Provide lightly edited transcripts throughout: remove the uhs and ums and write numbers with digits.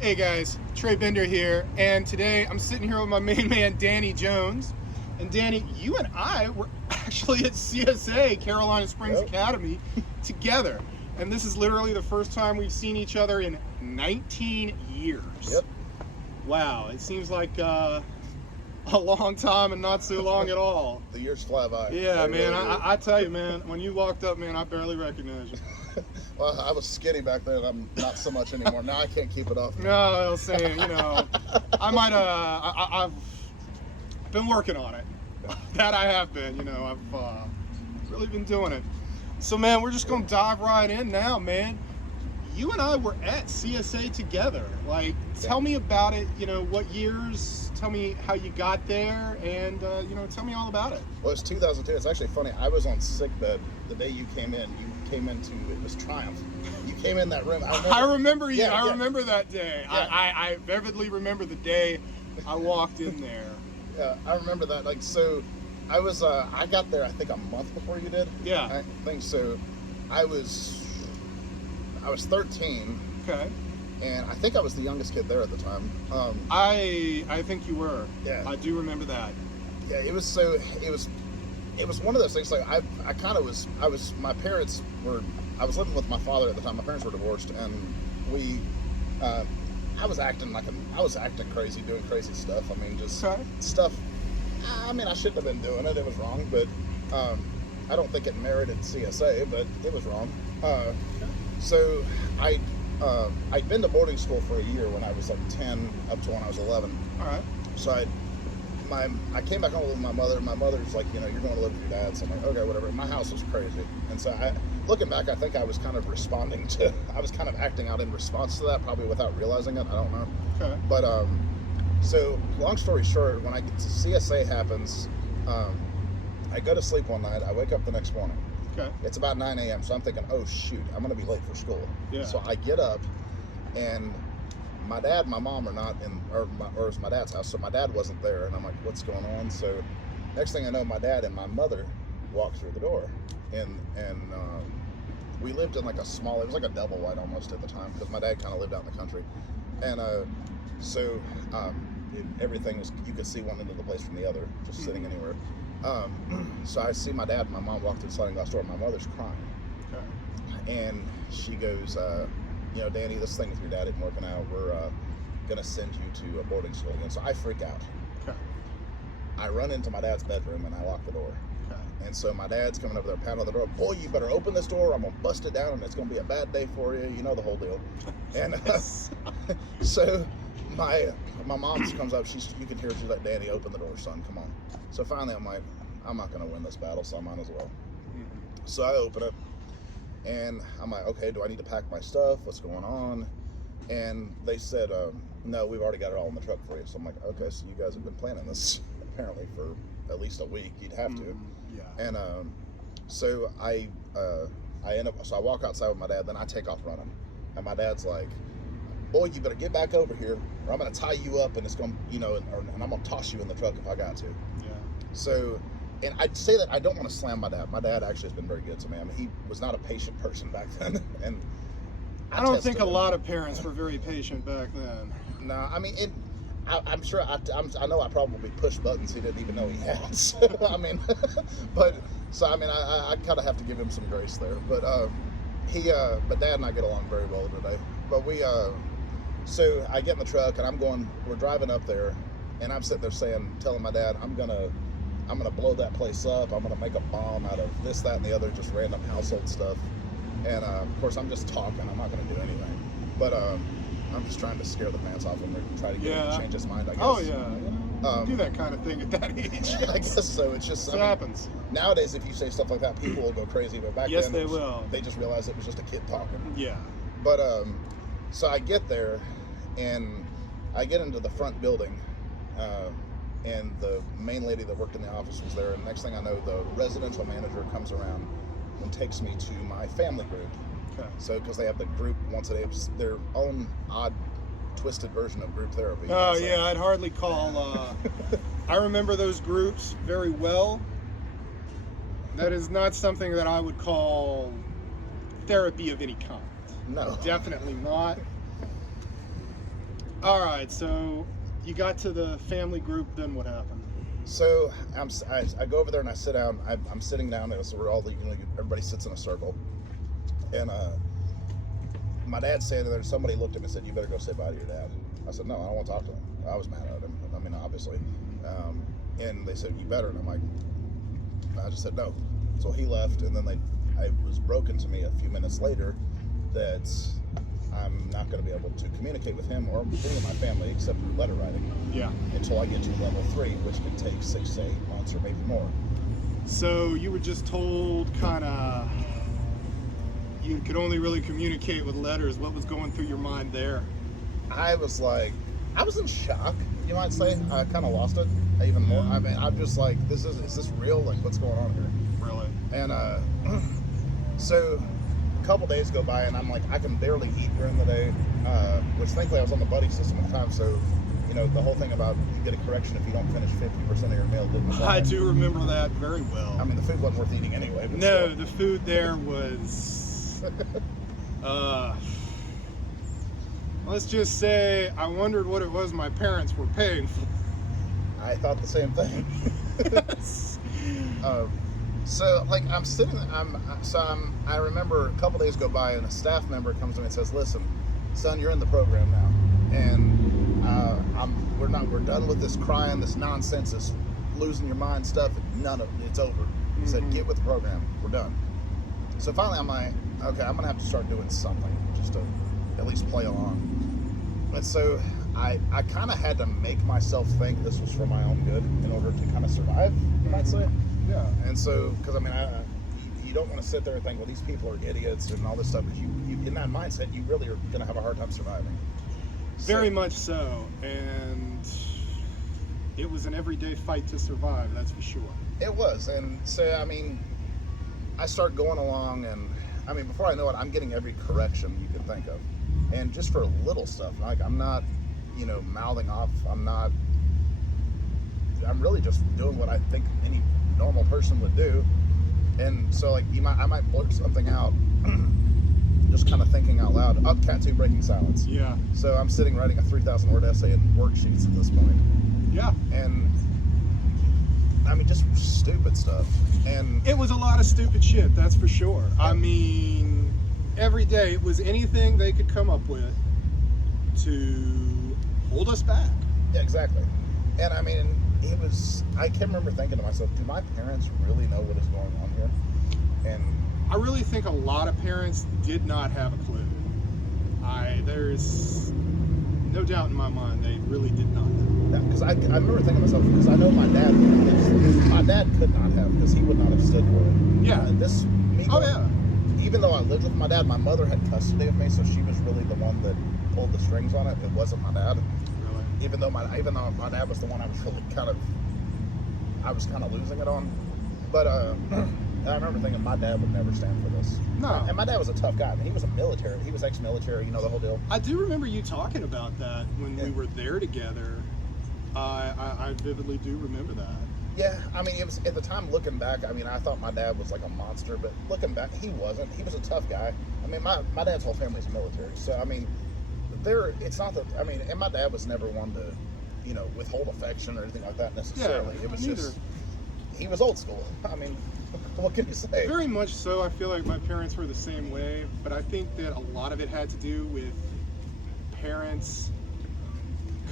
Hey guys, Trey Bender here, and today I'm sitting here with my main man Danny Jones. And Danny, you and I were actually at CSA, Carolina Springs Yep. Academy, together. And this is literally the first time we've seen each other in 19 years. Yep. Wow, it seems like a long time and not so long at all. The years fly by. Yeah, They man, really do. I tell you, man, when you walked up, man, I barely recognized you. Well, I was skinny back then. I'm not so much anymore. Now I can't keep it off. No, I was saying, I might I've been working on it. That I have been, I've really been doing it. So, man, we're just going to dive right in now, man. You and I were at CSA together. Like, tell me about it, what years, tell me how you got there, and, tell me all about it. Well, it's 2002. It's actually funny. I was on sick bed the day you came in. You came into, it was Triumph. You came in that room. I remember you. Yeah, I yeah. remember that day. Yeah. I vividly remember the day I walked in there. Yeah, I remember that. Like, so I was, I got there, I think, a month before you did. Yeah. I think so. I was 13, Okay. and I think I was the youngest kid there at the time. I think you were. Yeah. I do remember that. Yeah, it was one of those things. Like my parents were, I was living with my father at the time. My parents were divorced, and I was acting crazy, doing crazy stuff. I mean, just Okay. stuff. I mean, I shouldn't have been doing it. It was wrong, but I don't think it merited CSA, but it was wrong. So I'd been to boarding school for a year when I was like 10 up to when I was 11. All right. So I came back home with my mother. My mother's like, you're going to live with your dad. So I'm like, okay, whatever. My house was crazy. And so looking back, I think I was kind of I was kind of acting out in response to that, probably without realizing it. I don't know. Okay. But, so long story short, when I get to CSA happens, I go to sleep one night. I wake up the next morning. Okay. It's about 9 a.m. So I'm thinking, oh shoot, I'm going to be late for school. Yeah. So I get up, and my dad and my mom are not in, or it was my dad's house, so my dad wasn't there, and I'm like, what's going on? So next thing I know, my dad and my mother walked through the door, and we lived in like it was like a double wide almost at the time, because my dad kind of lived out in the country, and so everything was, you could see one end of the place from the other, just sitting anywhere. So I see my dad and my mom walk through the sliding glass door, and my mother's crying. Okay. And she goes, Danny, this thing with your dad isn't working out. We're going to send you to a boarding school again. So I freak out. Okay. I run into my dad's bedroom and I lock the door. Okay. And so my dad's coming over there, pounding on the door. Boy, you better open this door. I'm going to bust it down and it's going to be a bad day for you. You know the whole deal. And so my mom just comes up. You can hear her. She's like, Danny, open the door, son. Come on. So finally I'm like, I'm not going to win this battle, so I might as well. Mm-hmm. So I open it. And I'm like, okay, do I need to pack my stuff? What's going on? And they said, no, we've already got it all in the truck for you. So I'm like, okay, so you guys have been planning this apparently for at least a week. You'd have to. Yeah. And so I end up, so I walk outside with my dad, then I take off running. And my dad's like, boy, you better get back over here or I'm going to tie you up and it's going to, and I'm going to toss you in the truck if I got to. Yeah. So, and I'd say that I don't want to slam my dad. My dad actually has been very good to me. I mean, he was not a patient person back then, and I don't think tested a him. lot of parents were very patient back then. No, I mean, I'm sure I know I probably pushed buttons he didn't even know he had. So, I mean, but I kind of have to give him some grace there. But but Dad and I get along very well today. But so I get in the truck and we're driving up there, and I'm sitting there telling my dad, I'm gonna blow that place up. I'm gonna make a bomb out of this, that, and the other, just random household stuff. And of course, I'm just talking. I'm not gonna do anything. But I'm just trying to scare the pants off him or try to get him to change his mind, I guess. Oh yeah. Do that kind of thing at that age. I guess so. It's just It happens. Nowadays, if you say stuff like that, people will go crazy. But back Yes, then, they will. They just realized it was just a kid talking. Yeah. But so I get there, and I get into the front building. And the main lady that worked in the office was there, and next thing I know, the residential manager comes around and takes me to my family group. Okay. So, because they have the group once a day, it's their own odd, twisted version of group therapy. Oh It's like- yeah, I'd hardly call. I remember those groups very well. That is not something that I would call therapy of any kind. No. Definitely not. All right, so you got to the family group, then what happened? So I go over there and I sit down. I'm sitting down, and so we're all, everybody sits in a circle. And my dad's standing there, and somebody looked at me and said, "You better go say bye to your dad." I said, "No, I don't want to talk to him." I was mad at him. I mean, obviously. And they said, "You better." And I'm like, I just said no. So he left, and then it was broken to me a few minutes later that I'm not going to be able to communicate with him or any of my family except through letter writing. Yeah. Until I get to level 3, which can take 6 to 8 months or maybe more. So you were just told kind of you could only really communicate with letters. What was going through your mind there? I was in shock, you might say. I kind of lost it even more. I mean, I'm just like, is this real? Like, what's going on here? Really? And so a couple days go by, and I'm like, I can barely eat during the day, which thankfully I was on the buddy system at the time, so the whole thing about you get a correction if you don't finish 50% of your meal didn't apply. I do remember that very well. I mean, the food wasn't worth eating anyway. But no, still. the food there was let's just say I wondered what it was my parents were paying for. I thought the same thing. So like I'm sitting, I remember a couple days go by, and a staff member comes to me and says, "Listen, son, you're in the program now, and we're done with this crying, this nonsense, this losing your mind stuff. None of it's over." He said, "Get with the program. We're done." So finally, I'm like, okay, I'm gonna have to start doing something just to at least play along. And so I kind of had to make myself think this was for my own good in order to kind of survive, you might say. Yeah. And so, because I mean, you don't want to sit there and think, well, these people are idiots and all this stuff. Because you in that mindset, you really are going to have a hard time surviving. Very much so. And it was an everyday fight to survive, that's for sure. It was. And so, I mean, I start going along, and I mean, before I know it, I'm getting every correction you can think of. And just for little stuff, like I'm not, mouthing off. I'm really just doing what I think any normal person would do. And so, like, I might blurt something out, just kind of thinking out loud. Up, cat 2, breaking silence. Yeah. So I'm sitting writing a 3,000-word essay in worksheets at this point. Yeah. And I mean, just stupid stuff. And it was a lot of stupid shit, that's for sure. I mean, every day it was anything they could come up with to hold us back. Yeah, exactly. And I mean, I can remember thinking to myself, do my parents really know what is going on here? And I really think a lot of parents did not have a clue. There's no doubt in my mind they really did not know. Because I remember thinking to myself, because I know my dad could not have, because he would not have stood for it. Yeah. Even though I lived with my dad, my mother had custody of me, so she was really the one that pulled the strings on it. It wasn't my dad. Really? Even though my dad was the one I was really kind of losing it on. But I remember thinking my dad would never stand for this. No. And my dad was a tough guy. I mean, he was he was ex-military, the whole deal. I do remember you talking about that when we were there together. I vividly do remember that. Yeah, I mean, it was at the time. Looking back, I mean, I thought my dad was like a monster, but looking back, he wasn't. He was a tough guy. I mean, my dad's whole family's military, so I mean, it's not that. I mean, and my dad was never one to, withhold affection or anything like that necessarily. Yeah, it was neither. just he was old school. I mean, what can you say? Very much so. I feel like my parents were the same way, but I think that a lot of it had to do with parents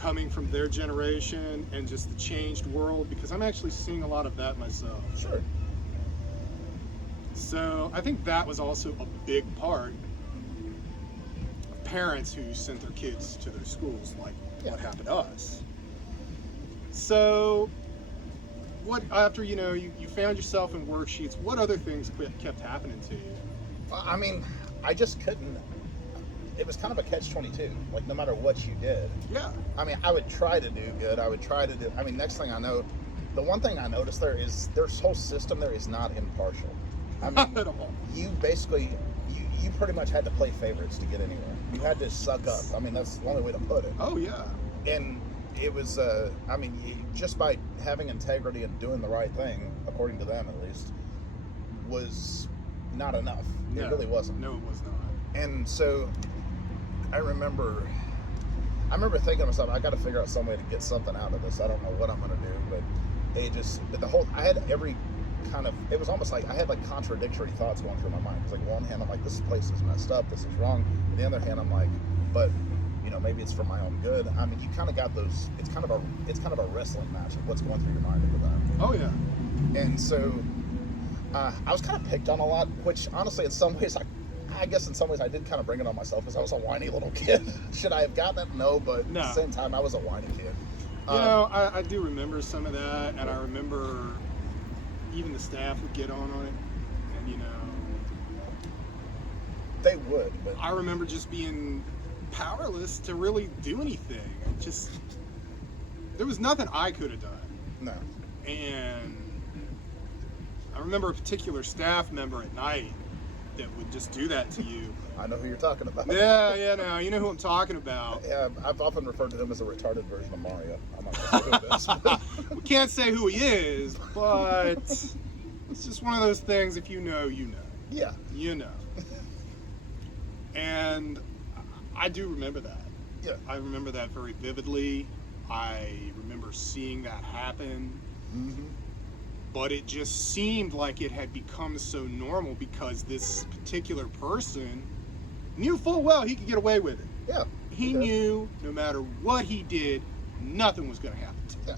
coming from their generation and just the changed world, because I'm actually seeing a lot of that myself. Sure. So I think that was also a big part of parents who sent their kids to their schools, like what happened to us. So what, after you found yourself in worksheets, what other things kept happening to you? I mean, I just couldn't. It was kind of a catch-22. Like, no matter what you did. Yeah. I mean, I would try to do good. I mean, next thing I know, the one thing I noticed there is their whole system there is not impartial. I mean, Not at all. you basically, you pretty much had to play favorites to get anywhere. You had to suck up. I mean, that's the only way to put it. Oh, yeah. And it was, I mean, just by having integrity and doing the right thing, according to them at least, was not enough. It really wasn't. No, it was not. And so I remember I remember thinking to myself, I got to figure out some way to get something out of this. I don't know what I'm gonna do, but I had every kind of, it was almost like I had like contradictory thoughts going through my mind. Because like one hand I'm like, this place is messed up, this is wrong. On the other hand I'm like, but maybe it's for my own good. I mean, you kind of got those. It's kind of a wrestling match of what's going through your mind at the time. Oh yeah. And so I was kind of picked on a lot, which honestly, in some ways, I guess in some ways I did kind of bring it on myself because I was a whiny little kid. Should I have gotten it? No, but No. At the same time, I was a whiny kid. I do remember some of that, and I remember even the staff would get on it, and they would, but I remember just being powerless to really do anything. There was nothing I could have done. no. And I remember a particular staff member at night that would just do that to you. I know who you're talking about. Yeah, no, you know who I'm talking about. Yeah, I've often referred to him as a retarded version of Mario. I'm not going to say who it is. But We can't say who he is, but it's just one of those things. If you know, you know. yeah, You know. And I do remember that. yeah. I remember that very vividly. I remember seeing that happen. Mm-hmm. But it just seemed like it had become so normal because this particular person knew full well he could get away with it. Yeah. He did. knew no matter what he did, nothing was going to happen to him. Yeah.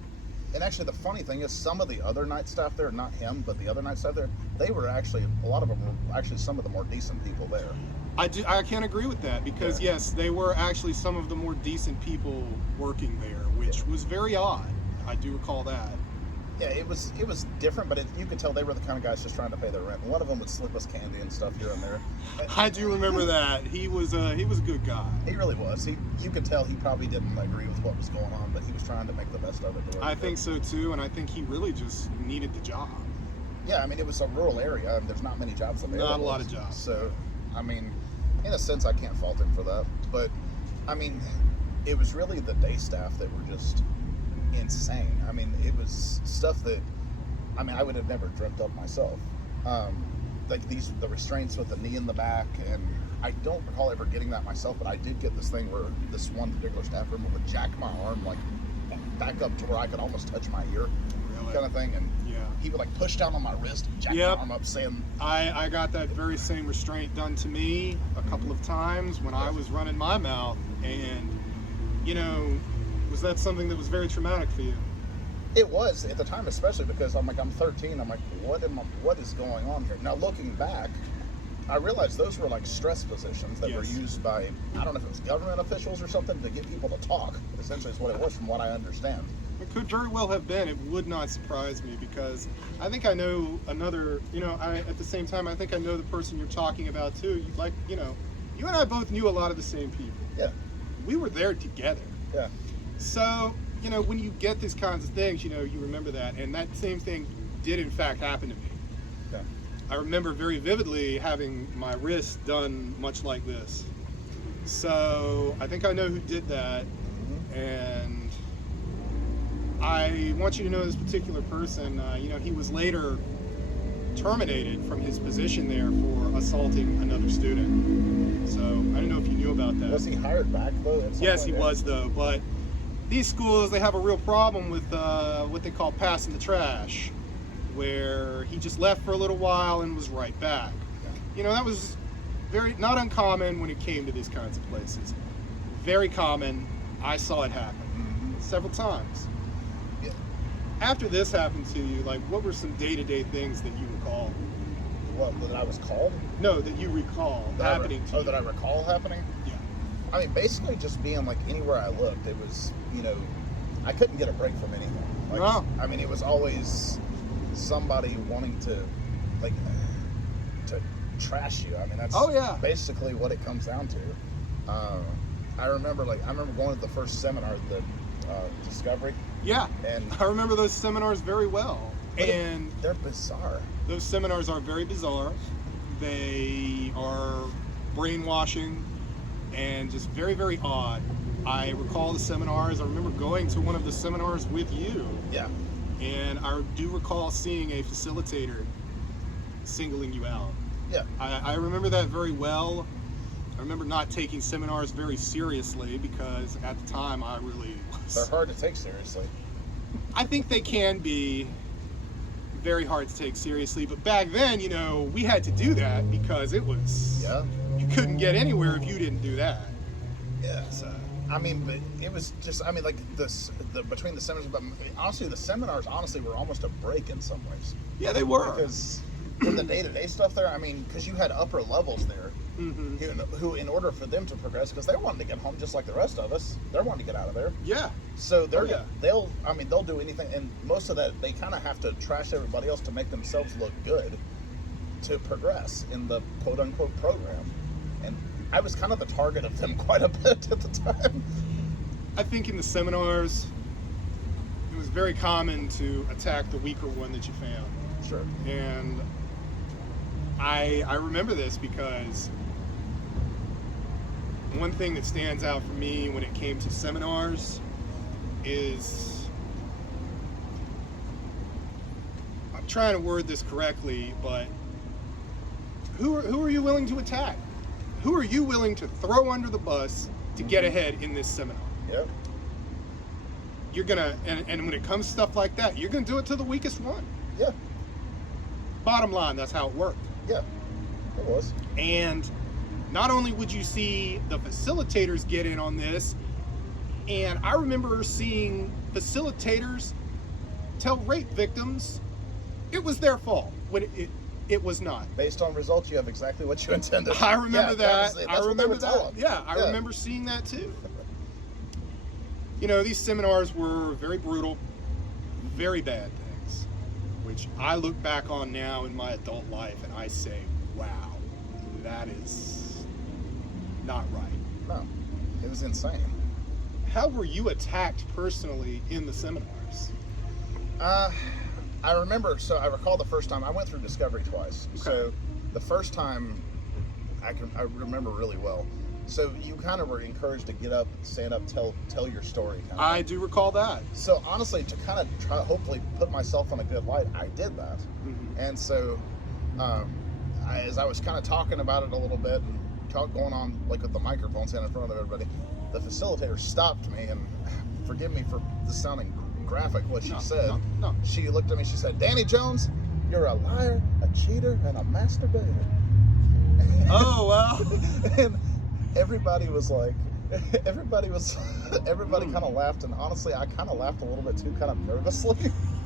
And actually, the funny thing is, some of the other night staff there, not him, but the other night staff there, they were actually, a lot of them were actually some of the more decent people there. I can't agree with that because, Yeah. yes, they were actually some of the more decent people working there, which was very odd. I do recall that. Yeah, it was different, but you could tell they were the kind of guys just trying to pay their rent. And one of them would slip us candy and stuff here and there. I do remember that. He was a good guy. He really was. You could tell he probably didn't agree with what was going on, but he was trying to make the best of it. I think so too, and I think he really just needed the job. Yeah, I mean, it was a rural area, and there's not many jobs available. Not a lot of jobs. So, I mean, in a sense, I can't fault him for that. But, I mean, it was really the day staff that were just insane. I mean, it was stuff that, I mean, I would have never dreamt up myself. Like the restraints with the knee in the back, and I don't recall ever getting that myself, but I did get this thing where this one particular staff member would jack my arm like back up to where I could almost touch my ear, Really? kind of thing, and Yeah. he would like push down on my wrist and jack Yep. my arm up, saying, I got that very same restraint done to me a couple of times when I was running my mouth, and was that something that was very traumatic for you? it was at the time, especially because I'm 13. I'm like, what is going on here? Now looking back, I realized those were like stress positions that were Yes. used by, I don't know if it was government officials or something, to get people to talk. Essentially, is what it was, from what I understand. It could very well have been. It would not surprise me because I think I know another. At the same time, I think I know the person you're talking about too. You and I both knew a lot of the same people. Yeah, We were there together. yeah, So, when you get these kinds of things, you remember that. And that same thing did in fact happen to me. yeah. I remember very vividly having my wrist done much like this. So I think I know who did that. And I want you to know this particular person, he was later terminated from his position there for assaulting another student. So I don't know if you knew about that. Was he hired back though? At some Yes, point? he was though. But these schools, they have a real problem with what they call passing the trash, where he just left for a little while and was right back. That was very not uncommon when it came to these kinds of places. Very common. I saw it happen several times. Yeah. After this happened to you, what were some day-to-day things that you recall? What, that I was called? No, that you recall happening to you. That I recall happening? Yeah. I mean, basically just being anywhere I looked, it was, I couldn't get a break from anything. No. I mean, it was always somebody wanting to trash you. I mean, that's Oh, yeah. basically what it comes down to. I remember going to the first seminar, the Discovery, Yeah. and I remember those seminars very well. But And they're bizarre. those seminars are very bizarre. They are brainwashing and just very, very odd. I recall the seminars. I remember going to one of the seminars with you, Yeah. and I do recall seeing a facilitator singling you out. Yeah. I remember that very well. I remember not taking seminars very seriously because at the time I really They're was. hard to take seriously. I think they can be very hard to take seriously, but back then, you know, we had to do that because it was. Yeah. You couldn't get anywhere if you didn't do that. Yeah. So. I mean, but it was just, I mean, like the between the seminars, but honestly, the seminars honestly were almost a break in some ways. Yeah, they were. Because for the day-to-day stuff there, I mean, because you had upper levels there Mm-hmm. who, in order for them to progress, because they wanted to get home just like the rest of us, they're wanting to get out of there. Yeah. So they're Oh, yeah. they'll do anything, and most of that they kind of have to trash everybody else to make themselves look good to progress in the quote-unquote program. And I was kind of the target of them quite a bit at the time. I think in the seminars, it was very common to attack the weaker one that you found. Sure. And I remember this because one thing that stands out for me when it came to seminars is, I'm trying to word this correctly, but who are you willing to attack? Who are you willing to throw under the bus to get ahead in this seminar? Yep. You're gonna, and when it comes to stuff like that, you're gonna do it to the weakest one. Yeah. Bottom line, that's how it worked. Yeah. It was. And not only would you see the facilitators get in on this, and I remember seeing facilitators tell rape victims it was their fault when it was not. Based on results, you have exactly what you intended. I remember that. Was it. I That's what they remember would that. tell them. Yeah, I remember seeing that too. You know, these seminars were very brutal, very bad things, which I look back on now in my adult life and I say, wow, that is not right. No, it was insane. How were you attacked personally in the seminars? I remember, so I recall the first time I went through Discovery twice. Okay. So the first time I remember really well. So you kind of were encouraged to get up, stand up, tell your story. Kind of I thing. do recall that. So honestly, to kind of try, hopefully put myself on a good light, I did that. Mhm. And so, as I was kind of talking about it a little bit and going on like with the microphone stand in front of everybody, the facilitator stopped me, and forgive me for this sounding graphic, what she said. No. She looked at me, she said, "Danny Jones, you're a liar, a cheater, and a masturbator." Oh, well. And everybody was like, everybody kind of laughed, and honestly, I kind of laughed a little bit too, kind of nervously.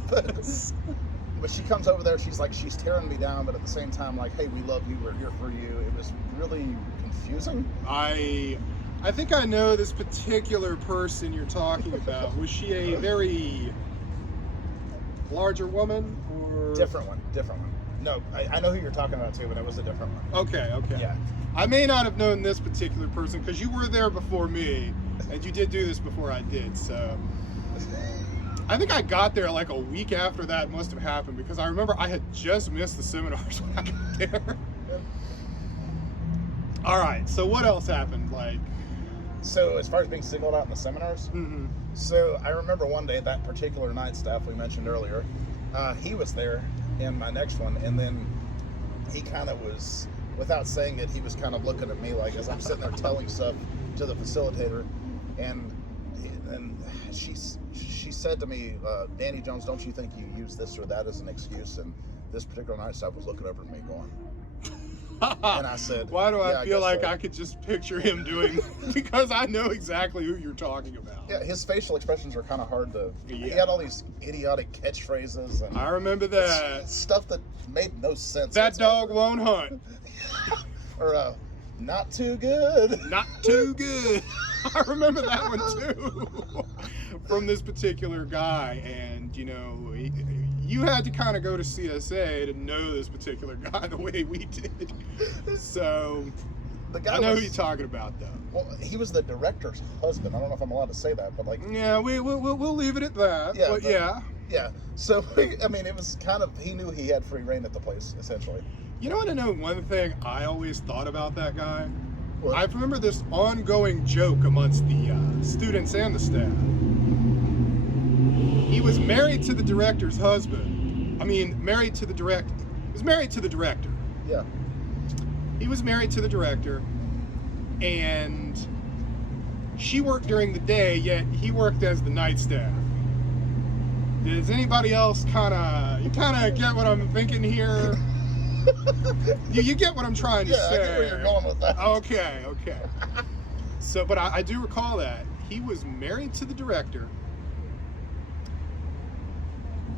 But she comes over there, she's tearing me down, but at the same time, like, "Hey, we love you, we're here for you." It was really confusing. I think I know this particular person you're talking about. Was she a very larger woman or Different one. No, I know who you're talking about too, but it was a different one. Okay. Yeah. I may not have known this particular person because you were there before me, and you did do this before I did. So I think I got there like a week after that must have happened because I remember I had just missed the seminars when I got there. All right. So what else happened? Like, So as far as being singled out in the seminars, mhm. so I remember one day, that particular night staff we mentioned earlier, he was there in my next one, and then he kind of was, without saying it, he was kind of looking at me like as I'm sitting there telling stuff to the facilitator, and she said to me, "Danny Jones, don't you think you use this or that as an excuse?" And this particular night staff was looking over at me going, and I said, Why do "Yeah, I feel guess like so." I could just picture him doing because I know exactly who you're talking about. Yeah, his facial expressions are kind of hard to. He Yeah. had all these idiotic catchphrases and I remember that. stuff that made no sense. That dog whatsoever. won't hunt. Or not too good. Not too good. I remember that one too. From this particular guy. And, you know, you had to kind of go to CSA to know this particular guy the way we did. So, The guy I know was, who you're talking about, though. Well, he was the director's husband. I don't know if I'm allowed to say that, but like, Yeah, we'll leave it at that. Yeah, but but- yeah. yeah. So, I mean, it was kind of, he knew he had free reign at the place, essentially. You know what? I know one thing I always thought about that guy? What? I remember this ongoing joke amongst the students and the staff. He was married to the director's husband. I mean, married to the director. He was married to the director. Yeah. He was married to the director. and she worked during the day, yet he worked as the night staff. Does anybody else kind of get what I'm thinking here? You get what I'm trying to Yeah, say. I get where you're going with that. Okay. So, but I do recall that he was married to the director.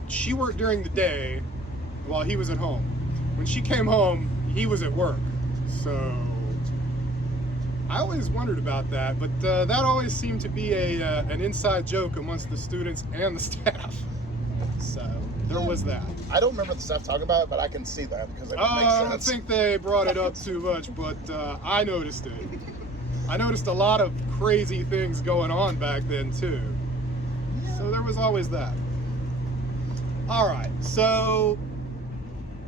She worked during the day while he was at home. When she came home, he was at work. So I always wondered about that, but that always seemed to be an inside joke amongst the students and the staff. So there was that. I don't remember the staff talking about it, but I can see that because it makes sense. I don't think they brought it up too much, but I noticed it. I noticed a lot of crazy things going on back then too. So there was always that. All right. So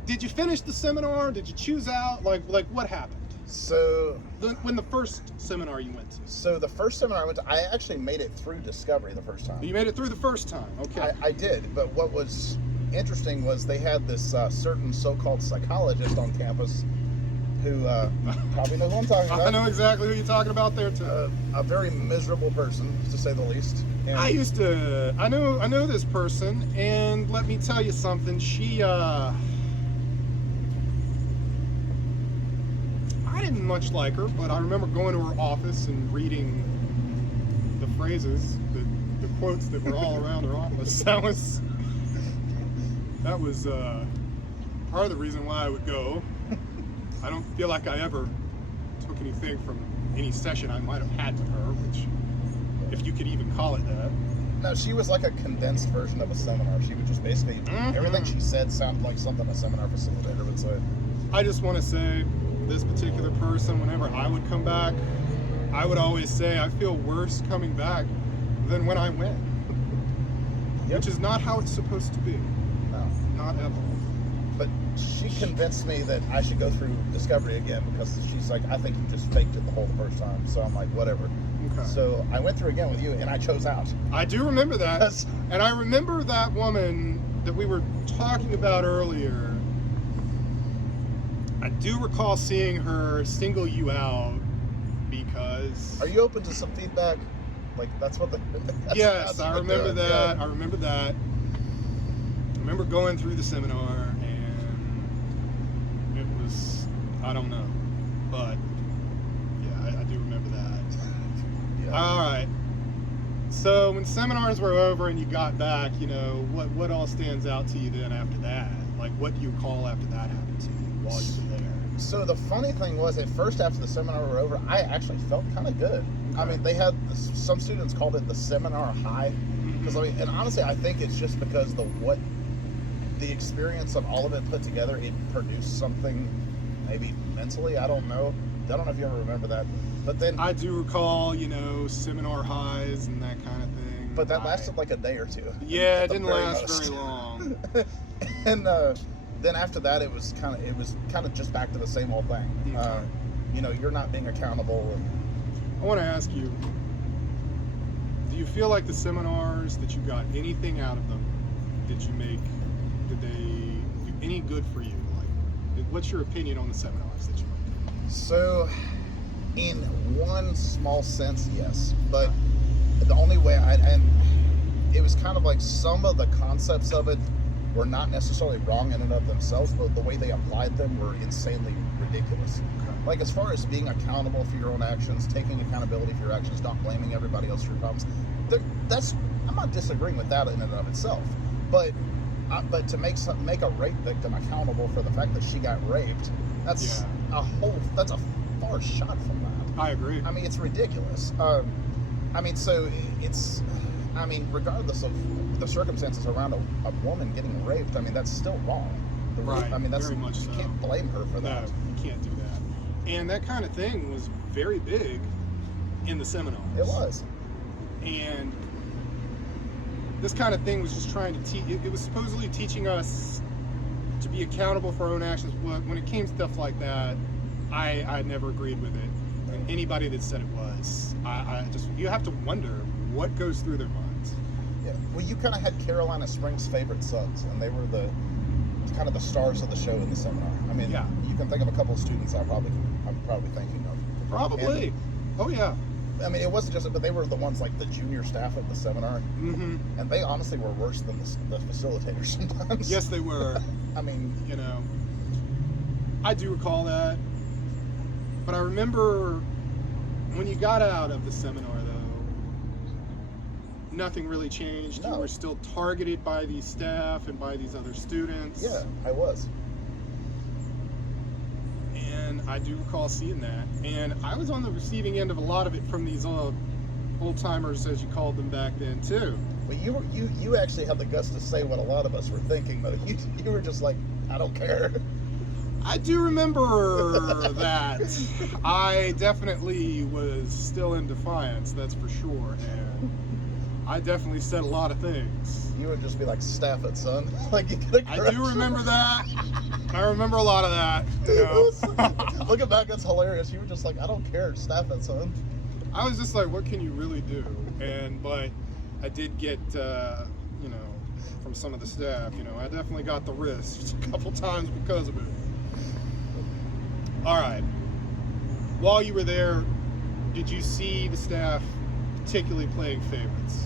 did you finish the seminar? Did you choose out? Like what happened? So When the first seminar you went to? So the first seminar I went to, I actually made it through Discovery the first time. You made it through the first time. Okay. I did, but what was interesting was they had this certain so-called psychologist on campus who probably knows what I'm talking about. I know exactly who you're talking about there too. A very miserable person, to say the least. And I know this person, and let me tell you something. She I didn't much like her, but I remember going to her office and reading the phrases, the quotes that were all around her office. That was part of the reason why I would go. I don't feel like I ever took anything from any session I might have had with her, which, if you could even call it that. No, she was like a condensed version of a seminar. She would just basically, everything she said sounded like something a seminar facilitator would say. I just want to say, this particular person, whenever I would come back, I would always say I feel worse coming back than when I went. Yep. Which is not how it's supposed to be. No. Not ever. But she convinced me that I should go through Discovery again because she's like, I think you just faked it the whole first time. So I'm like, whatever. Okay. So I went through again with you, and I chose out. I do remember that. Yes. And I remember that woman that we were talking about earlier. I do recall seeing her single you out because... Are you open to some feedback? Like, that's what the... Yes, I remember that. Yeah. I remember that. I remember going through the seminar, and it was, I don't know, but yeah, I do remember that. Yeah. All right. So when seminars were over and you got back, what all stands out to you then after that? Like, what do you recall after that happened to you while you were there? So the funny thing was, at first, after the seminar were over, I actually felt kind of good. I mean, they had some students called it the seminar high, because and honestly, I think it's just because the experience of all of it put together, it produced something, maybe mentally. I don't know if you ever remember that, but then I do recall, seminar highs and that kind of thing. But that lasted like a day or two. Yeah, at it didn't the very last most. very long. And then after that, it was kind of just back to the same old thing. Okay. You're not being accountable. I want to ask you, do you feel like the seminars that you got anything out of them? Did they do any good for you? Like, what's your opinion on the seminars that you went So, in one small sense, yes. But the only way and it was kind of like some of the concepts of it were not necessarily wrong in and of themselves, but the way they applied them were insanely ridiculous. Like, as far as being accountable for your own actions, taking accountability for your actions, not blaming everybody else for your problems, I'm not disagreeing with that in and of itself. But to make a rape victim accountable for the fact that she got raped, that's a far shot from that. I agree. I mean, it's ridiculous. Regardless of the circumstances around a woman getting raped, I mean, that's still wrong. Right. I mean, very much so. You can't blame her for that. No, you can't do that. And that kind of thing was very big in the seminars. It was. And this kind of thing was just trying to teach. It was supposedly teaching us to be accountable for our own actions. When it came to stuff like that, I never agreed with it. And anybody that said it was, you have to wonder what goes through their minds. Yeah. Well, you kind of had Carolina Springs' favorite sons, and they were the kind of the stars of the show in the seminar. I mean, you can think of a couple of students I'm probably thinking of. Probably. Oh yeah. I mean, it wasn't just, but they were the ones like the junior staff of the seminar, Mm-hmm. and they honestly were worse than the facilitators sometimes. Yes, they were. I mean, You know, I do recall that. But I remember when you got out of the seminar, though, nothing really changed. You No. were still targeted by these staff and by these other students. yeah, I was. And I do recall seeing that. And I was on the receiving end of a lot of it from these old timers, as you called them back then, too. But you actually had the guts to say what a lot of us were thinking, though. You were just like, I don't care. I do remember that. I definitely was still in defiance, that's for sure. And I definitely said a lot of things. You would just be like, staff it, son. Like, you could have I do remember that. I remember a lot of that. You know? Looking back, that's hilarious. You were just like, I don't care, staff it, son. I was just like, what can you really do? But I did get, you know, from some of the staff, you know, I definitely got the wrist a couple times because of it. All right. While you were there, did you see the staff particularly playing favorites?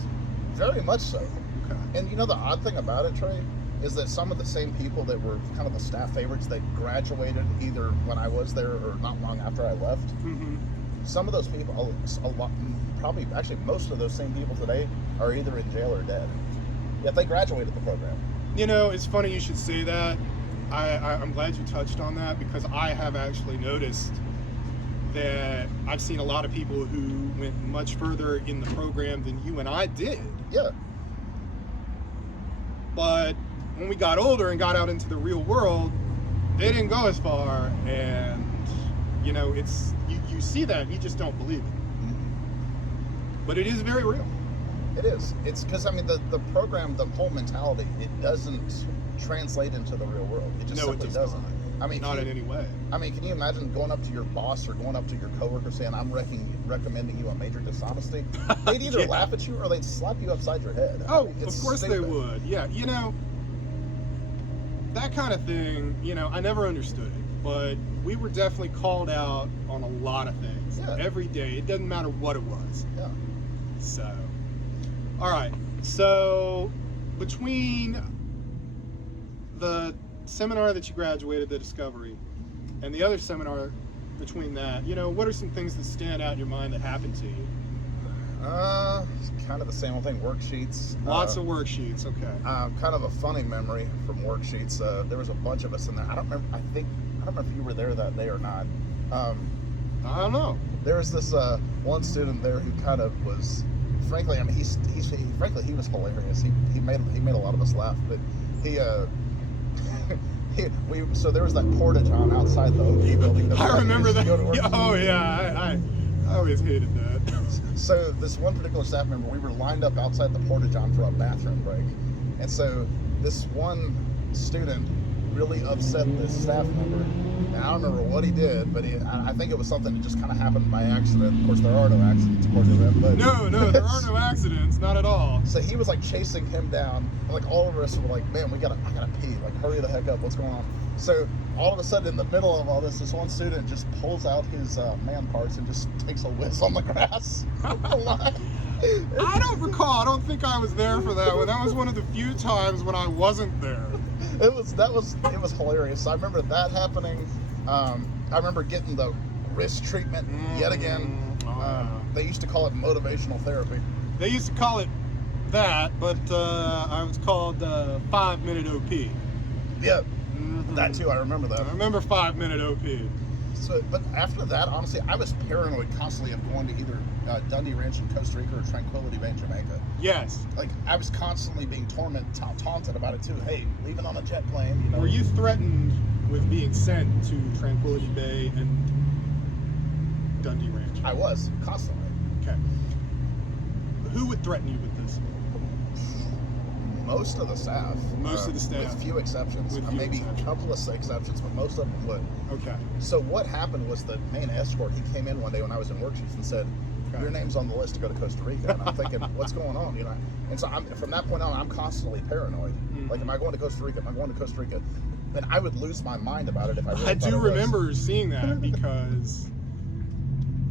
Very much so. Okay. And you know the odd thing about it, Trey, is that some of the same people that were kind of the staff favorites that graduated either when I was there or not long after I left, Mm-hmm. some of those people, a lot, probably actually most of those same people today are either in jail or dead. Yet they graduated the program. You know, it's funny you should say that. I'm glad you touched on that because I have actually noticed that I've seen a lot of people who went much further in the program than you and I did. Yeah. But when we got older and got out into the real world, they didn't go as far. And, you know, it's you see that, you just don't believe it. But it is very real. It is. It's because, I mean, the program, the whole mentality, it doesn't translate into the real world. It just No, it simply does doesn't. not. I mean, Not in any way. I mean, can you imagine going up to your boss or going up to your coworker saying, I'm recommending you a major dishonesty? They'd either Yeah. laugh at you or they'd slap you upside your head. I Oh, mean, of it's course they stupid. would. Yeah, you know, that kind of thing, you know, I never understood it. But we were definitely called out on a lot of things. Yeah. Every day. It doesn't matter what it was. Yeah. So, all right. So, between the seminar that you graduated, the Discovery, and the other seminar between that, you know, what are some things that stand out in your mind that happened to you? It's kind of the same old thing. Worksheets. Lots of worksheets. Okay. Kind of a funny memory from worksheets. There was a bunch of us in there. I don't remember. I don't remember if you were there that day or not. I don't know. There was this one student there who kind of was, frankly, I mean, frankly he was hilarious. He made a lot of us laugh. But so there was that portage on outside the OD building. That I remember used to that. go to work. Yeah, oh yeah, I always hated that. So this one particular staff member, we were lined up outside the porta-john for a bathroom break, and so this one student really upset this staff member. And I don't remember what he did, but I think it was something that just kind of happened by accident. Of course, there are no accidents according to them. But No, there are no accidents, not at all. So he was like chasing him down, and like all of us were like, "Man, I gotta pee! Like, hurry the heck up! What's going on?" So all of a sudden, in the middle of all this one student just pulls out his man parts and just takes a whiz on the grass. I don't recall. I don't think I was there for that one. That was one of the few times when I wasn't there. It was hilarious. I remember that happening. I remember getting the wrist treatment yet again. They used to call it motivational therapy. They used to call it that, but I was called 5-minute OP. Yeah, Mhm. that too. I remember I that. remember 5-minute OP. So, but after that, honestly, I was paranoid constantly of going to either Dundee Ranch in Costa Rica or Tranquility Bay in Jamaica. Yes. Like, I was constantly being taunted about it too. Hey, leaving on a jet plane, you know. Were you threatened with being sent to Tranquility Bay and Dundee Ranch? I was constantly. Okay. Who would threaten you with this? Most of the staff. Most of the staff. With few exceptions. With few Maybe exceptions. a couple of exceptions, but most of them would. Okay. So what happened was the main escort, he came in one day when I was in worksheets and said, Okay. your name's on the list to go to Costa Rica. And I'm thinking, what's going on, you know? And so from that point on, I'm constantly paranoid. Mhm. Like, am I going to Costa Rica? Am I going to Costa Rica? And I would lose my mind about it if I really I thought do it was. remember seeing that because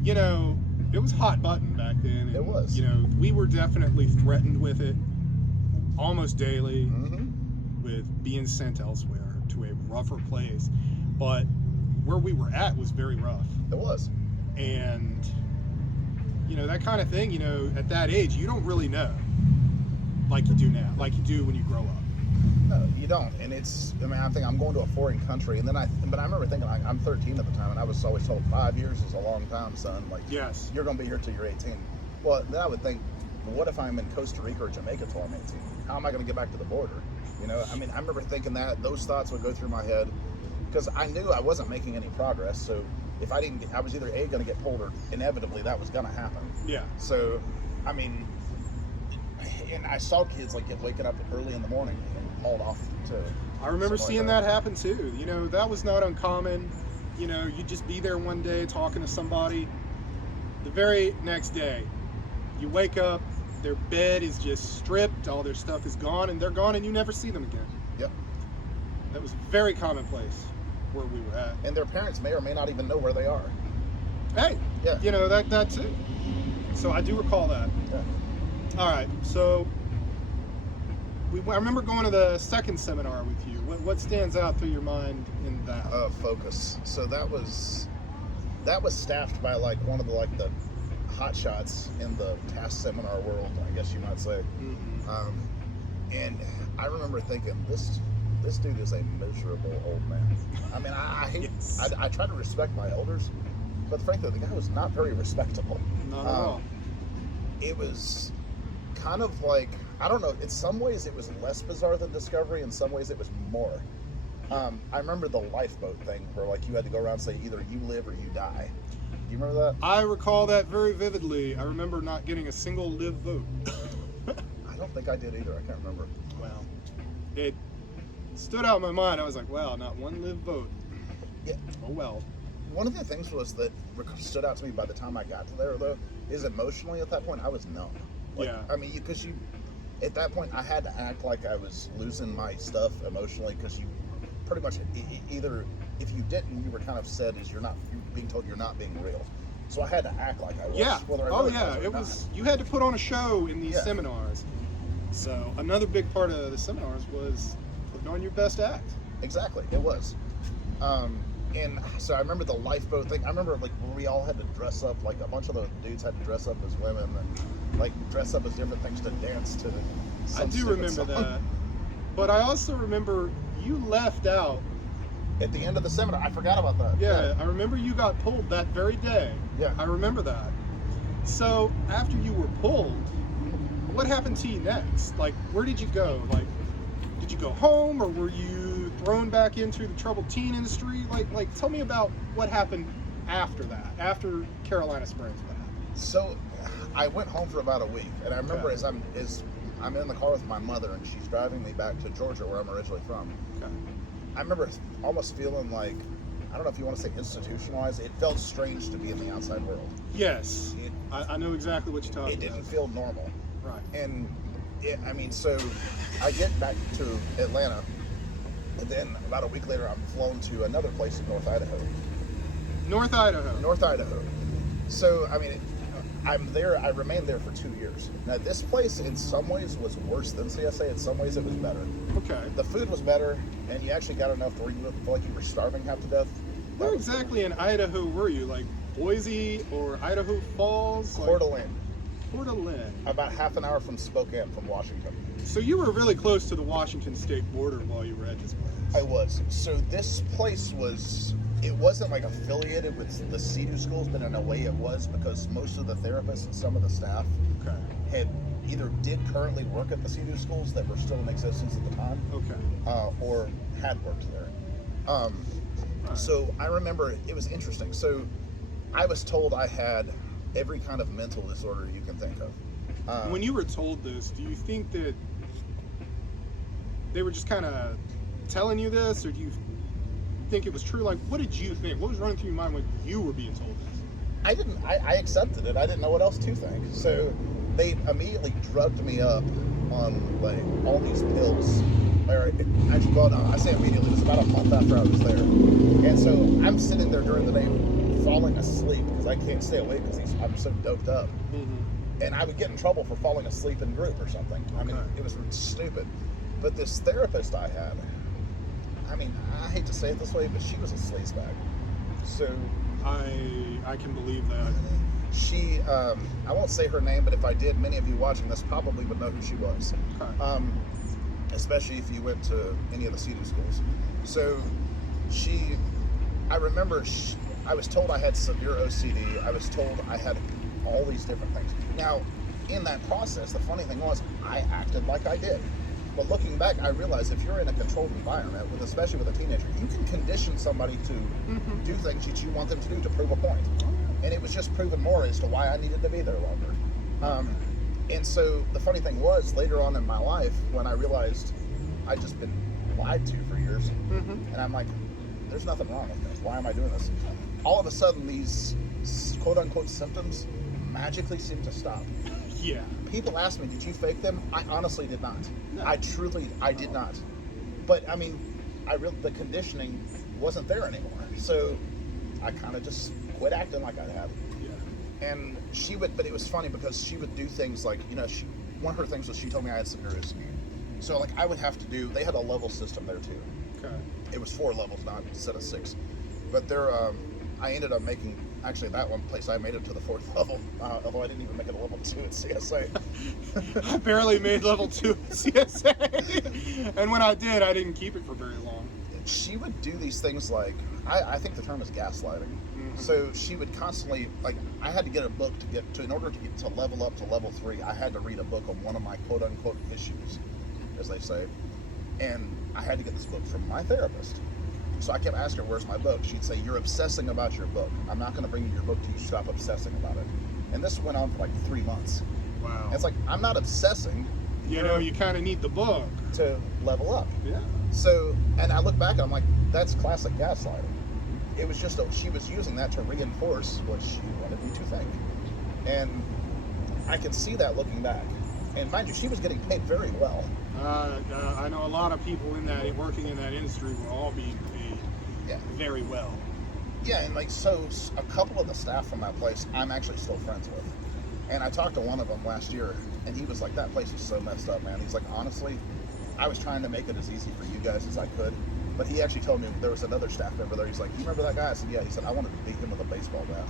you know, it was hot button back then. And, It was. You know, we were definitely threatened with it almost daily, with being sent elsewhere to a rougher place. But where we were at was very rough. It was. And, you know, that kind of thing, you know, at that age, you don't really know like you do now, like you do when you grow up. No, you don't. And it's, I mean, I think I'm going to a foreign country. And then but I remember thinking, I'm 13 at the time, and I was always told 5 years is a long time, son. Like, Yes. you're going to be here till you're 18. Well, then I would think, well, what if I'm in Costa Rica or Jamaica till I'm 18? How am I going to get back to the border? You know, I mean, I remember thinking that those thoughts would go through my head because I knew I wasn't making any progress. So if I didn't get, I was either A, going to get pulled, or inevitably that was going to happen. Yeah. So, I mean, and I saw kids like waking up early in the morning and hauled off to. I remember somewhere seeing like that happen too. You know, that was not uncommon. You know, you'd just be there one day talking to somebody. The very next day, you wake up, their bed is just stripped, all their stuff is gone, and they're gone, and you never see them again. Yep. That was very commonplace where we were at. And their parents may or may not even know where they are. Hey, Yeah. you know, that too. So I do recall that. Yeah. All right, so I remember going to the second seminar with you. What stands out through your mind in that? Focus. So that was staffed by like one of the hot shots in the task seminar world, I guess you might say. Mhm. And I remember thinking, this dude is a miserable old man. I mean, I hate. Yes. I try to respect my elders, but frankly, the guy was not very respectable. Not at all. It was kind of like, I don't know, in some ways it was less bizarre than Discovery, in some ways it was more. I remember the lifeboat thing where like you had to go around and say either you live or you die. Do you remember that? I recall that very vividly. I remember not getting a single live vote. I don't think I did either. I can't remember. Well, it stood out in my mind. I was like, wow, not one live vote. Yeah. Oh well. One of the things was that stood out to me by the time I got to there, though, is emotionally at that point I was numb. Like, Yeah. I mean, because at that point I had to act like I was losing my stuff emotionally, because you pretty much either, if you didn't, you were kind of said as you're being told you're not being real. So I had to act like I was. Yeah. Whether I Oh really yeah. or It not. was. You had to put on a show in these Yeah. seminars. So another big part of the seminars was putting on your best act. Exactly, it was. And so I remember the lifeboat thing. I remember like where we all had to dress up, like a bunch of the dudes had to dress up as women and like dress up as different things to dance to. I do remember that. But I also remember you left out. At the end of the seminar, I forgot about that. Yeah, I remember you got pulled that very day. Yeah. I remember that. So after you were pulled, what happened to you next? Like, where did you go? Like, did you go home, or were you thrown back into the troubled teen industry? Like, tell me about what happened after that, after Carolina Springs. What happened? So I went home for about a week, and I remember Okay. as I'm in the car with my mother, and she's driving me back to Georgia, where I'm originally from. Okay. I remember almost feeling like, I don't know if you want to say institutionalized. It felt strange to be in the outside world. Yes, It, I know exactly what you're talking it didn't about. feel normal. Right. And so I get back to Atlanta, and then about a week later, I'm flown to another place in North Idaho. North Idaho. North Idaho. So, I mean, I'm there. I remained there for 2 years. Now, this place in some ways was worse than CSA. In some ways, it was better. Okay. The food was better, and you actually got enough where you didn't feel like you were starving half to death. Where That was exactly in Idaho were you? Like Boise or Idaho Falls? Coeur d'Alene, Coeur d'Alene. about half an hour from Spokane, from Washington. So you were really close to the Washington state border while you were at this place. I was. So this place it wasn't like affiliated with the CEDU schools, but in a way it was, because most of the therapists and some of the staff Okay. had either did currently work at the CEDU schools that were still in existence at the time, Okay. or had worked there. Right. So I remember it was interesting. So I was told I had every kind of mental disorder you can think of. When you were told this, do you think that they were just kind of telling you this, or do you think it was true? Like, what did you think? What was running through your mind when you were being told this? I didn't. I accepted it. I didn't know what else to think. So they immediately drugged me up on like all these pills. Or actually, well, no, I say immediately. It was about a month after I was there, and so I'm sitting there during the day falling asleep because I can't stay awake because I'm so doped up. Mm-hmm. And I would get in trouble for falling asleep in group or something. I mean, it was stupid. But this therapist I had, I mean, I hate to say it this way, but she was a sleazebag. So I can believe that. she, I won't say her name, but if I did, many of you watching this probably would know who she was. Okay. Especially if you went to any of the CEDU schools. So I remember I was told I had severe OCD. I was told I had all these different things. Now, in that process, the funny thing was I acted like I did. But looking back, I realized if you're in a controlled environment, especially with a teenager, you can condition somebody to do things that you want them to do to prove a point. And it was just proven more as to why I needed to be there longer. And so the funny thing was, later on in my life, when I realized I'd just been lied to for years, and I'm like, there's nothing wrong with this. Why am I doing this? All of a sudden, these quote-unquote symptoms magically seem to stop. Yeah. People ask me, did you fake them? I honestly did not. No. I did not. But, I mean, the conditioning wasn't there anymore. So I kind of just quit acting like I had. Yeah. And but it was funny because she would do things like, one of her things was she told me I had severe OCD. So, like, I would have to they had a level system there, too. Okay. It was 4 levels, not instead of 6. But I ended up actually that one place I made it to the 4th level, although I didn't even make it a level 2 at CSA. I barely made level 2 at CSA. And when I did, I didn't keep it for very long. She would do these things like, I think the term is gaslighting. Mm-hmm. So she would constantly, like, I had to get a book in order to get to level up to level 3, I had to read a book on one of my quote unquote issues, as they say. And I had to get this book from my therapist. So I kept asking her, where's my book? She'd say, you're obsessing about your book. I'm not going to bring you your book till you stop obsessing about it. And this went on for like 3 months. Wow. And it's like, I'm not obsessing. You know, you kind of need the book to level up. Yeah. So, and I look back and I'm like, that's classic gaslighting. It was just she was using that to reinforce what she wanted me to think. And I can see that looking back. And mind you, she was getting paid very well. I know a lot of people working in that industry will all be paid very well. Yeah, and like, so a couple of the staff from that place I'm actually still friends with. And I talked to one of them last year, and he was like, that place was so messed up, man. He's like, honestly, I was trying to make it as easy for you guys as I could. But he actually told me there was another staff member there. He's like, you remember that guy? I said, yeah. He said, I wanted to beat him with a baseball bat.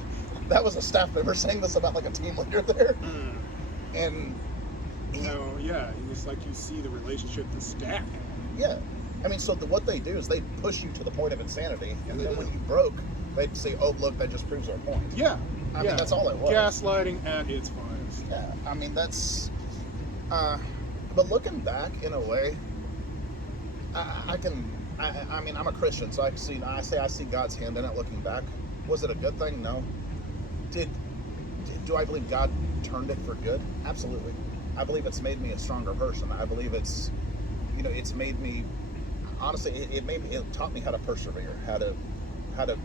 That was a staff member saying this about like a team leader there. And it's like you see the relationship the staff. Yeah. I mean, so what they do is they push you to the point of insanity, and then when you broke, they'd say, oh, look, that just proves our point. Yeah. I mean, that's all it was. Gaslighting at its finest. Yeah. I mean, that's... but looking back, in a way, I mean, I'm a Christian, so I see God's hand in it looking back. Was it a good thing? No. Do I believe God turned it for good? Absolutely. I believe it's made me a stronger person. I believe it's made me, honestly, it taught me how to persevere, how to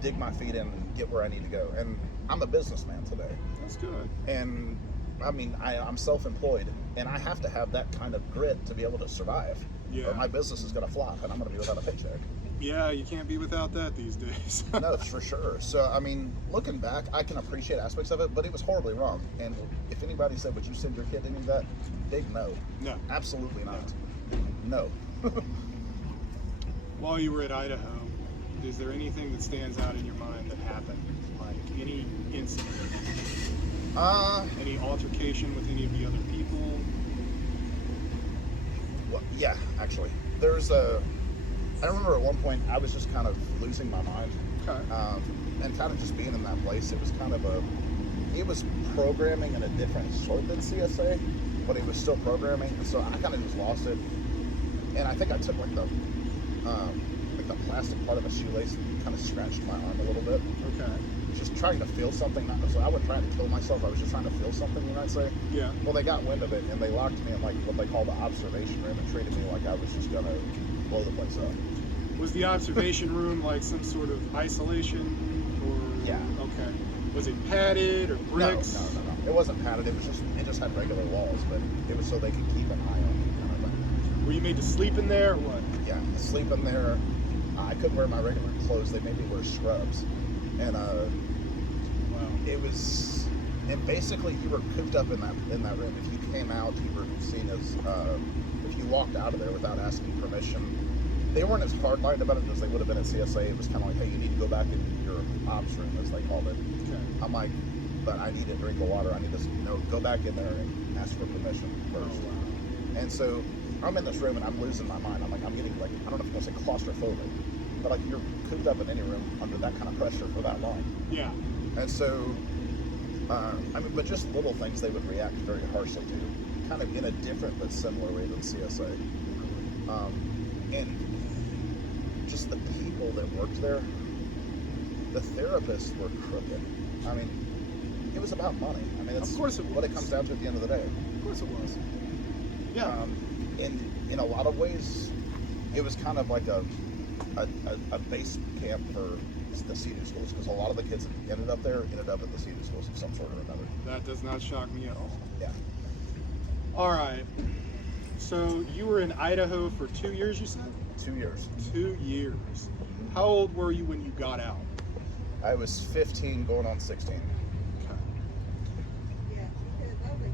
dig my feet in and get where I need to go. And I'm a businessman today. That's good. And I mean, I'm self-employed, and I have to have that kind of grit to be able to survive. Yeah. Or my business is going to flop, and I'm going to be without a paycheck. Yeah, you can't be without that these days. No, for sure. So, I mean, looking back, I can appreciate aspects of it, but it was horribly wrong. And if anybody said, would you send your kid any of that? They'd no. No. Absolutely not. No. While you were at Idaho, is there anything that stands out in your mind that happened? Like any incident? Any altercation with any of the other people? Well, yeah, actually. I remember at one point I was just kind of losing my mind. Okay. And kind of just being in that place. It was kind of it was programming in a different sort than CSA, but it was still programming. And so I kind of just lost it. And I think I took like the plastic part of a shoelace and kind of scratched my arm a little bit. Okay. Just trying to feel something. So I wasn't trying to kill myself. I was just trying to feel something, you might say. Yeah. Well, they got wind of it, and they locked me in like what they call the observation room and treated me like I was just going to blow the place up. Was the observation room like some sort of isolation? Or Yeah. Okay. Was it padded or bricks? No. It wasn't padded. It just had regular walls, but it was so they could keep an eye on me, kind of thing. Were you made to sleep in there or what? Yeah, sleep in there. I couldn't wear my regular clothes. They made me wear scrubs, and Wow. it was, and basically you were cooped up in that room. If you came out, you were seen as if you walked out of there without asking permission. They weren't as hard-lined about it as they would have been at CSA. It was kind of like, hey, you need to go back into your ops room, as they called it. Okay. I'm like, but I need a drink of water. I need to, go back in there and ask for permission Oh, first. wow. And so I'm in this room and I'm losing my mind. I'm getting like, I don't know if I'm gonna say claustrophobic, but like you're cooped up in any room under that kind of pressure for that long. Yeah. And so, but just little things they would react very harshly to, kind of in a different but similar way than CSA. And just the people that worked there, the therapists were crooked. I mean, it was about money. I mean, it's Of course it what it was. comes down to at the end of the day. Of course it was. Yeah. And in a lot of ways, it was kind of like a base camp for the CEDU schools, because a lot of the kids that ended up there ended up at the CEDU schools of some sort or another. That does not shock me at all. Yeah. All right. So you were in Idaho for 2 years, you said? 2 years. 2 years. How old were you when you got out? I was 15 going on 16. Okay.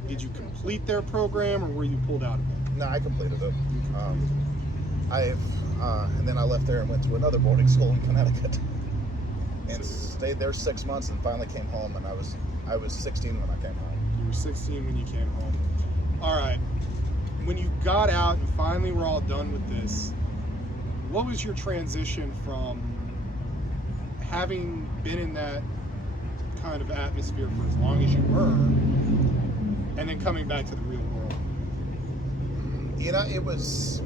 Did you complete their program, or were you pulled out of it? No, I completed it. And then I left there and went to another boarding school in Connecticut, and stayed there 6 months, and finally came home. And I was 16 when I came home. You were 16 when you came home. All right. When you got out and finally we're all done with this, what was your transition from having been in that kind of atmosphere for as long as you were, and then coming back to the real world? It was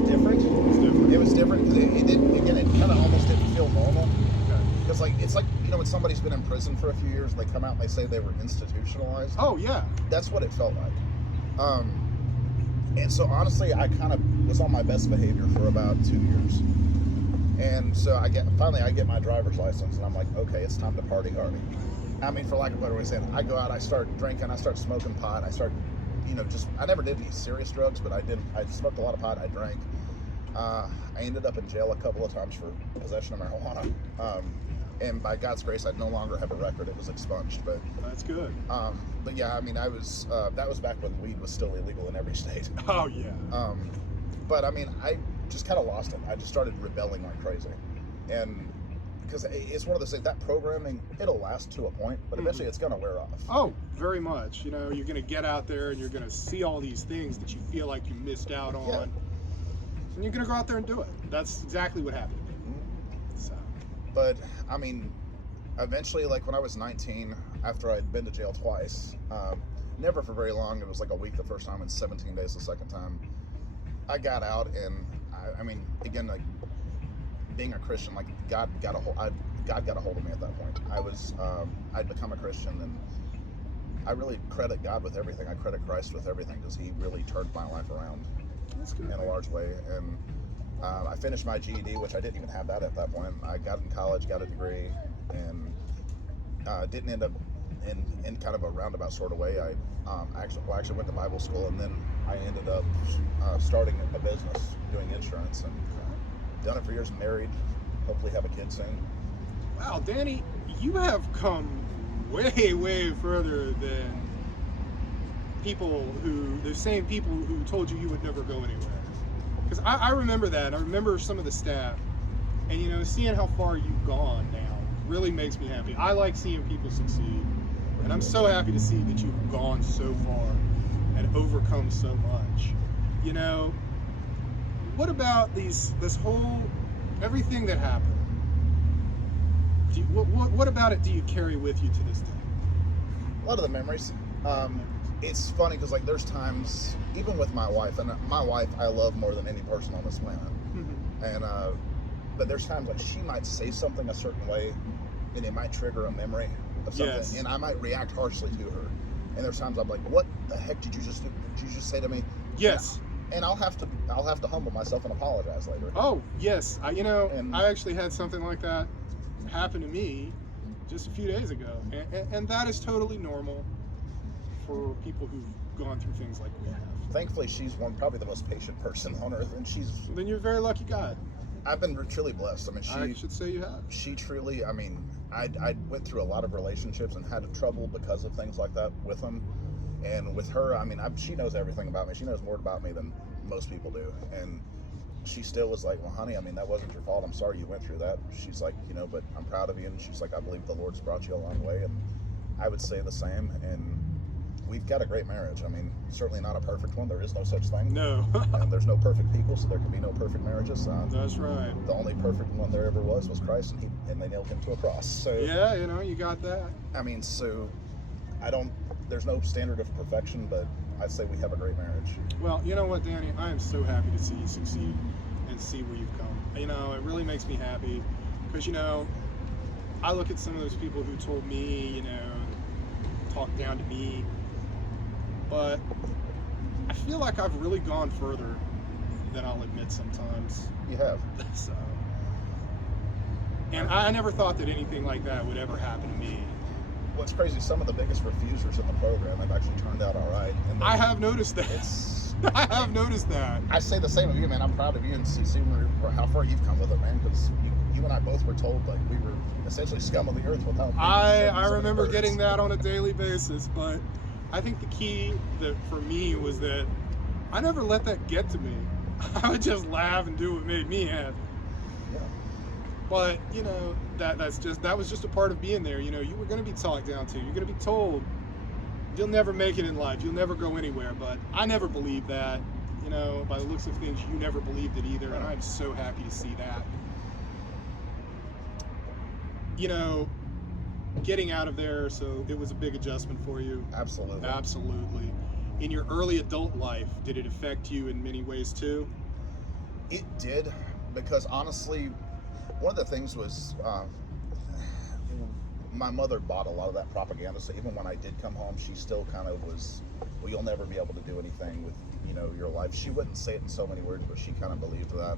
different. It was different. It was different because it didn't. Again, it kind of almost didn't feel normal. Okay. Because it's like when somebody's been in prison for a few years, they come out and they say they were institutionalized. Oh yeah. That's what it felt like. And so honestly, I kind of was on my best behavior for about 2 years. And so I get my driver's license, and I'm like, okay, it's time to party hardy. I mean, for lack of a better way of saying it, I go out, I start drinking, I start smoking pot, I start, I never did any serious drugs, but I smoked a lot of pot, I drank. I ended up in jail a couple of times for possession of marijuana. And by God's grace, I no longer have a record. It was expunged, but That's good. but yeah, I mean, I was that was back when weed was still illegal in every state. Oh yeah. But I mean, I just kind of lost it. I just started rebelling like crazy, and because it's one of those things, that programming, it'll last to a point, but eventually it's gonna wear off. Oh, very much. You're going to get out there and you're going to see all these things that you feel like you missed out on. Yeah. And you're going to go out there and do it. That's exactly what happened to me. So, But I mean, eventually, like when I was 19, after I'd been to jail twice, never for very long. It was like a week the first time and 17 days the second time. I got out, and I mean, again, like being a Christian, like God got a hold of me at that point. I'd become a Christian, and I really credit God with everything. I credit Christ with everything, because He really turned my life around that's good. in a large way. And I finished my GED, which I didn't even have that at that point. I got in college, got a degree, and didn't end up in kind of a roundabout sort of way. I actually went to Bible school, and then I ended up starting a business doing insurance, and done it for years. Married, hopefully have a kid soon. Wow, Danny, you have come way, way further than the same people who told you would never go anywhere. Because I remember that. I remember some of the staff. And, seeing how far you've gone now really makes me happy. I like seeing people succeed. And I'm so happy to see that you've gone so far and overcome so much. What about this whole, everything that happened? What about it do you carry with you to this day? A lot of the memories. It's funny because like there's times, even with my wife, and my wife I love more than any person on this planet. Mm-hmm. And but there's times like she might say something a certain way, and it might trigger a memory of something, Yes. and I might react harshly to her. And there's times I'm like, "What the heck did you just do? Did you just say to me?" Yes. And I'll have to humble myself and apologize later. Oh, yes. And- I actually had something like that happen to me just a few days ago. And that is totally normal for people who've gone through things like we have. Thankfully, she's probably the most patient person on earth, and she's Then you're a very lucky guy. I've been truly blessed. I mean, I should say you have. she truly, I mean, I went through a lot of relationships and had trouble because of things like that with them. And with her, I mean, she knows everything about me. She knows more about me than most people do. And she still was like, well, honey, I mean, that wasn't your fault. I'm sorry you went through that. She's like, you know, but I'm proud of you. And she's like, I believe the Lord's brought you a long way. And I would say the same. And we've got a great marriage. I mean, certainly not a perfect one. There is no such thing. No. And there's no perfect people, so there can be no perfect marriages. That's right. The only perfect one there ever was Christ, and they nailed him to a cross. So Yeah, you know, you got that. I mean, so there's no standard of perfection, but I'd say we have a great marriage. Well, you know what, Danny? I am so happy to see you succeed and see where you've come. You know, it really makes me happy because, you know, I look at some of those people who told me, you know, talked down to me, but I feel like I've really gone further than I'll admit sometimes. You have. So, and I never thought that anything like that would ever happen to me. What's crazy, some of the biggest refusers in the program have actually turned out all right. And I have noticed that. I have noticed that. I say the same of you, man. I'm proud of you and see how far you've come with it, man, because you and I both were told like we were essentially scum of the earth without. I remember getting that on a daily basis, but I think the key that for me was that I never let that get to me. I would just laugh and do what made me happy. Yeah. But you know that was just a part of being there. You know, you were going to be talked down to. You're going to be told you'll never make it in life. You'll never go anywhere. But I never believed that. You know, by the looks of things, you never believed it either, and I'm so happy to see that. You know, getting out of there, so it was a big adjustment for you. Absolutely. Absolutely. In your early adult life, did it affect you in many ways too? It did, because honestly, one of the things was my mother bought a lot of that propaganda. So even when I did come home, she still kind of was, well, you'll never be able to do anything with, you know, your life. She wouldn't say it in so many words, but she kind of believed that.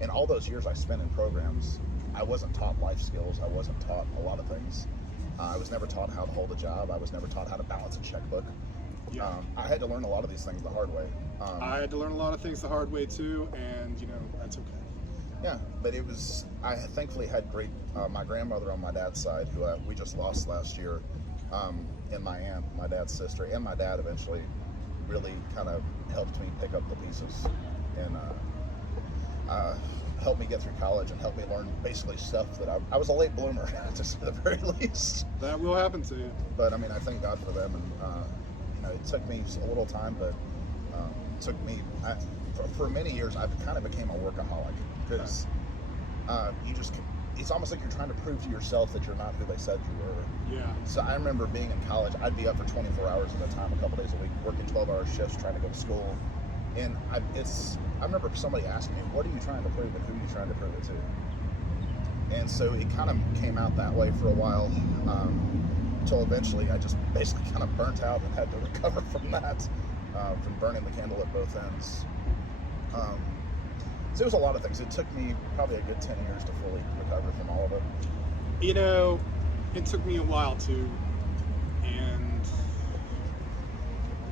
And all those years I spent in programs, I wasn't taught life skills. I wasn't taught a lot of things. I was never taught how to hold a job. I was never taught how to balance a checkbook. Yeah. I had to learn a lot of these things the hard way. I had to learn a lot of things the hard way too, and you know, that's okay. Yeah, but I thankfully had great, my grandmother on my dad's side, who we just lost last year, and my aunt, my dad's sister, and my dad eventually really kind of helped me pick up the pieces and helped me get through college and helped me learn basically stuff that I was a late bloomer, to say the very least. That will happen to you. But I mean, I thank God for them, and you know, it took me a little time, but it took me, for many years, I kind of became a workaholic, because it's almost like you're trying to prove to yourself that you're not who they said you were. Yeah. So I remember being in college, I'd be up for 24 hours at a time, a couple days a week, working 12-hour shifts, trying to go to school. And I remember somebody asking me, what are you trying to prove and who are you trying to prove it to? And so it kind of came out that way for a while, until eventually I just basically kind of burnt out and had to recover from that, from burning the candle at both ends. So it was a lot of things. It took me probably a good 10 years to fully recover from all of it. You know, it took me a while too, and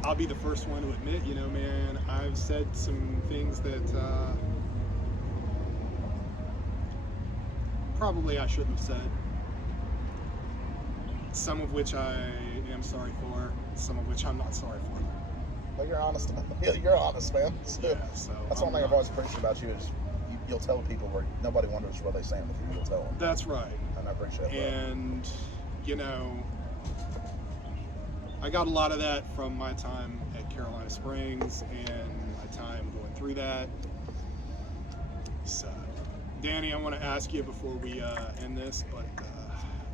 I'll be the first one to admit, you know, man, I've said some things that probably I shouldn't have said. Some of which I am sorry for, some of which I'm not sorry for. Well, you're honest. You're honest, man. So Yeah, so that's one thing I've always appreciated about you is you'll tell people where nobody wonders what they're saying with you. You'll tell them. That's right. And I appreciate that. And, you know, I got a lot of that from my time at Carolina Springs and my time going through that. So, Danny, I want to ask you before we end this, but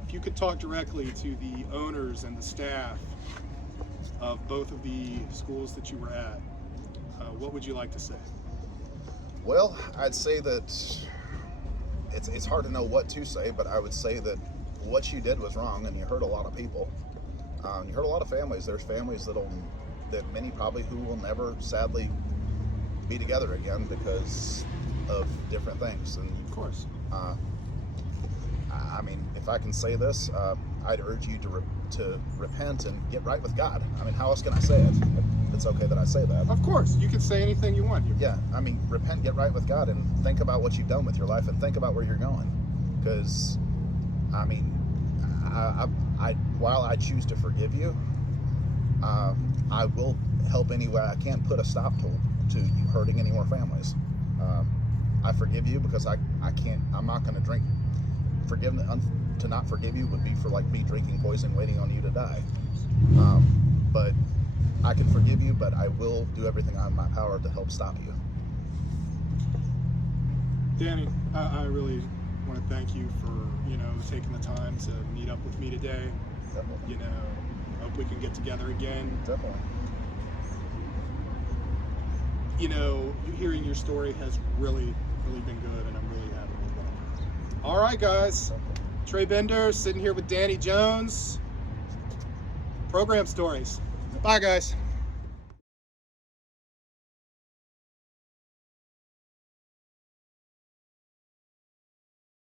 if you could talk directly to the owners and the staff of both of the schools that you were at, what would you like to say? Well, I'd say that it's hard to know what to say, but I would say that what you did was wrong, and you hurt a lot of people. You hurt a lot of families. There's families that many probably who will never, sadly, be together again because of different things. And Of course. I mean, if I can say this, I'd urge you to repent and get right with God. I mean, how else can I say it? it's okay that I say that. Of course, you can say anything you want. Yeah, I mean, repent, get right with God, and think about what you've done with your life, and think about where you're going. Because, I mean, while I choose to forgive you, I will help any way I can put a stop to you hurting any more families. I forgive you because I can't. I'm not going to drink. To not forgive you would be for like me drinking poison, waiting on you to die. But I can forgive you, but I will do everything in my power to help stop you. Danny, I really want to thank you for, taking the time to meet up with me today. Definitely. Hope we can get together again. Definitely. Hearing your story has really, really been good, and I'm really happy with it. All right, guys. Trey Bender sitting here with Danny Jones. Program Stories. Bye, guys.